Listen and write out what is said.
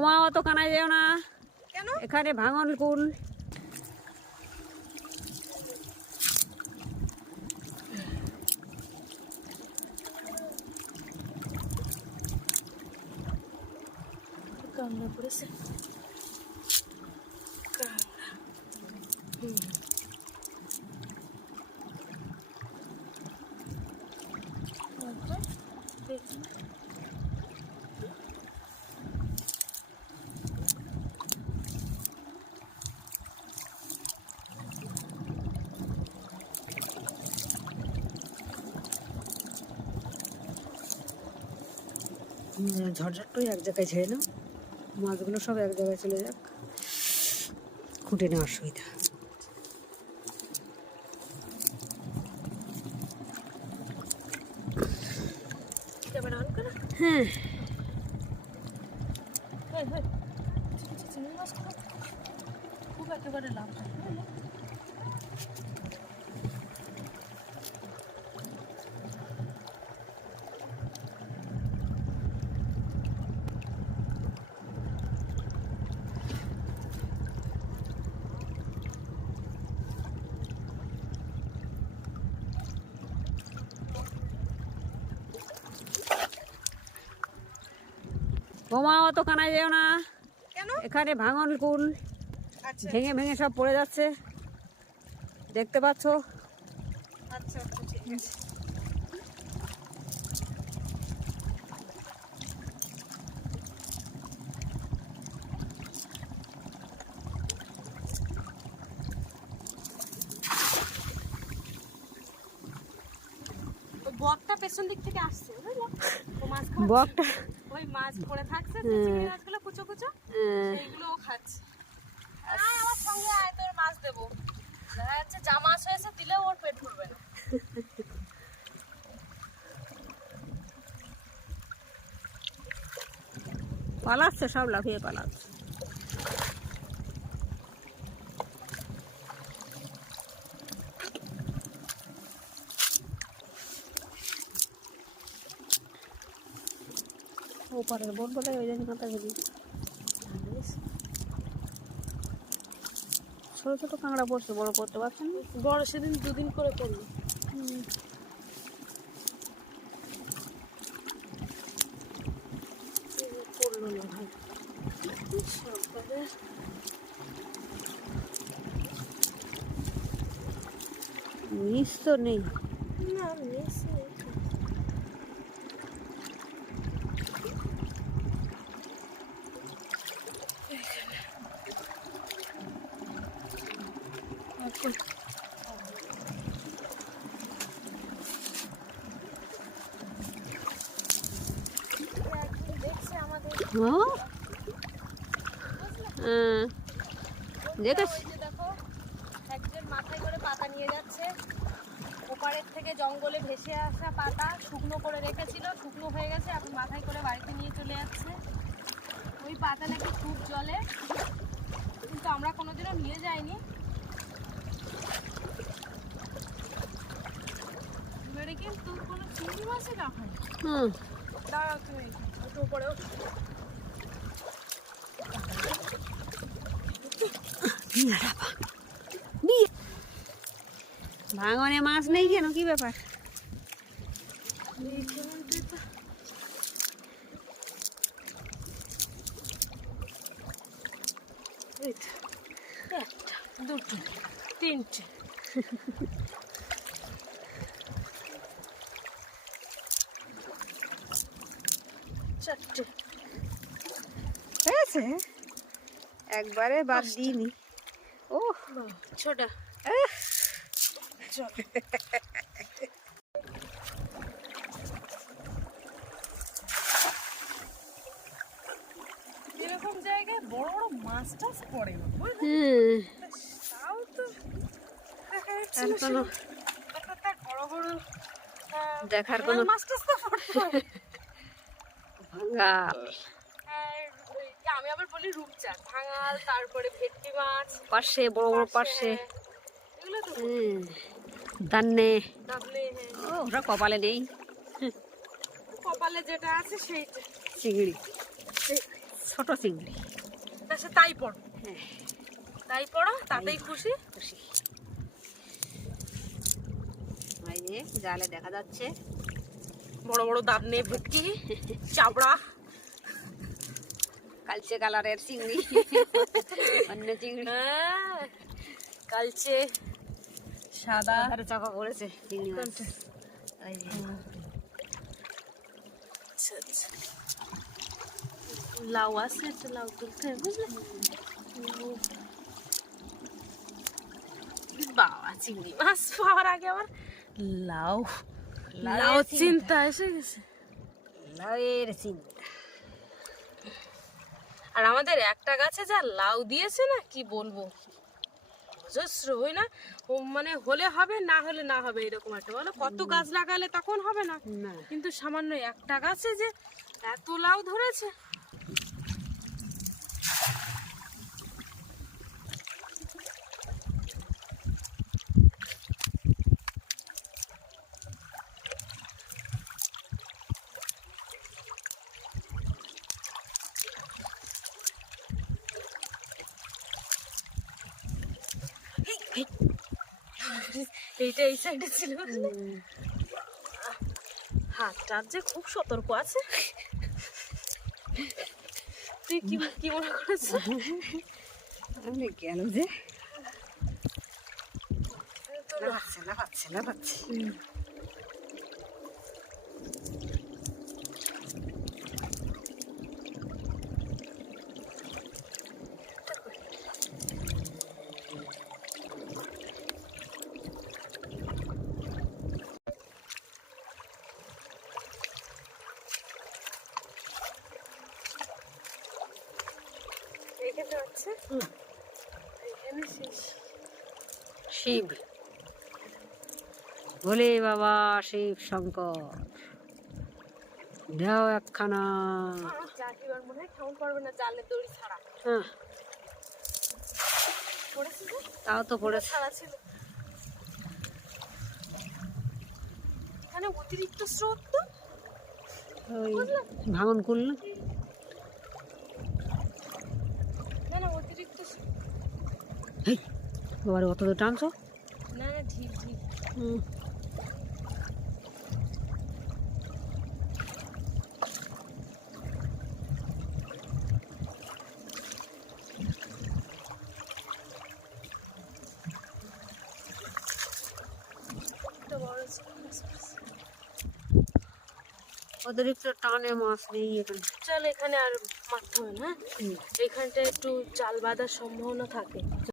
বোমা অত কানায় যেও না। কেন? এখানে ভাঙন কুল পড়েছে ঝড়ঝাটটাই এক জায়গায় ছেড়ে নাও। মাছগুলো সব এক জায়গায় চলে যাক। খুঁটে নেওয়ার সুবিধা হ্যাঁ। খুব একেবারে লাভ হয় তো কানায় যেও না। এখানে ভাঙন কুল। আচ্ছা। ভেঙে ভেঙে সব পড়ে যাচ্ছে। দেখতে পাচ্ছ? আচ্ছা আচ্ছা ঠিক আছে। বকটা পেছন দিক থেকে আসছে ও মাছ বকটা। ওই মাছ পড়ে থাকছে চিংড়ি মাছগুলো কুচো কুচো হ্যাঁ, সেইগুলো ও খাচ্ছে। আয় আমার সঙ্গে আয় তোর মাছ দেবো। দেখা যাচ্ছে যা মাছ হয়েছে দিলেও ওর পেট ভরবে না। পালাচ্ছে সব লাফিয়ে পালাচ্ছে। ওপারের বোট বলে ওই জন্য মাথা ভেঙে ছোট ছোট কাঁকড়া পড়ছে বড় করতে পারছেন বড় সেদিন দুদিন করে করল করল না ভাই মিস তো নেই। না মিস নেই এখন একদিন দেখছে আমাদের হ্যাঁ হ্যাঁ, দেখেছি ওই যে দেখো একজন মাথায় করে পাতা নিয়ে যাচ্ছে। ওপারের থেকে জঙ্গলে ভেসে আসা পাতা শুকনো করে রেখেছিল শুকনো হয়ে গেছে এখন মাথায় করে বাড়িতে নিয়ে চলে যাচ্ছে। ওই পাতা নাকি খুব জলে কিন্তু আমরা কোনোদিনও নিয়ে যাইনি। এবারে কিন্তু কোনো চিংড়ি মাছই না হয়। দাঁড়াও তুমি ওঠো। ভাঙনে মাছ নেই কেন কি ব্যাপার একটা দুটো তিনটে চারটে হয়েছে একবারে বাদ দিইনি। ও ছোটা। এরকম জায়গায় বড় বড় মাছ টাছ পড়ে তাও তো বড় বড় দেখার কোনো মাছ টাছ তো পড়ে। আবার বলি রূপচাঁদ ভাঙাল তারপরে ভেটকি মাছ পার্শে বড় বড় হ্যাঁ, এগুলো তো দান্নে। হ্যাঁ। ও ওরা কপালে নেই। কপালে যেটা আছে সেইটা। চিংড়ি। ছোট চিংড়ি। আচ্ছা তাই পড়ো। হ্যাঁ। তাই পড়ো তাতেই খুশি। খুশি। এই যে জালে দেখা যাচ্ছে। বড় বড় দাঁত নেই ভুটকি চাবড়া। কালচে কালারের চিংড়ি। অন্য চিংড়ি। হ্যাঁ কালচে সাদা। আরে চাপা পড়েছে চিংড়ি মাছ। আচ্ছা, আচ্ছা। লাউ আছে একটা লাউ তুলতে বুঝলে? লাউ। বাবা চিংড়ি মাছ পাওয়ার আগে আবার লাউ। লাউ চিন্তা। চিন্তা এসে গেছে। লাউয়ের চিংড়ি আর আমাদের একটা গাছে যা লাউ দিয়েছে না কি বলব? অজস্র হই না? মানে হলে হবে না হলে না হবে এরকম একটা। বলো কত গাছ লাগালে তখন হবে না। কিন্তু সামান্য একটা গাছে যে এত লাউ ধরেছে এইটা এই সাইডে ছিল। হাতটার যে খুব সতর্ক আছে। তুই কি কি মনে করেছ আমি গেল যে? পাচ্ছে না পাচ্ছে না এখানে আছে এখানে শেষ। শিব। বলে বাবা শিব শঙ্কর। দেও একখানা। মনে হয় কেমন পারবে না জালের দড়ি ছাড়া। হ্যাঁ। তাও তো পড়েছে। ছাড়া ছিল। এখানে অতিরিক্ত স্রোত তো? ভাঙন করল না না অতিরিক্ত স্রোত। বাবার অত তো টানছো না না ঠিক ঠিক হুম। একটা বড় ছিল অতিরিক্ত টানে মাছ নেই এখানে চল এখানে আর মারতে হয় না। এখানটা একটু চাল বাঁধার সম্ভাবনা থাকে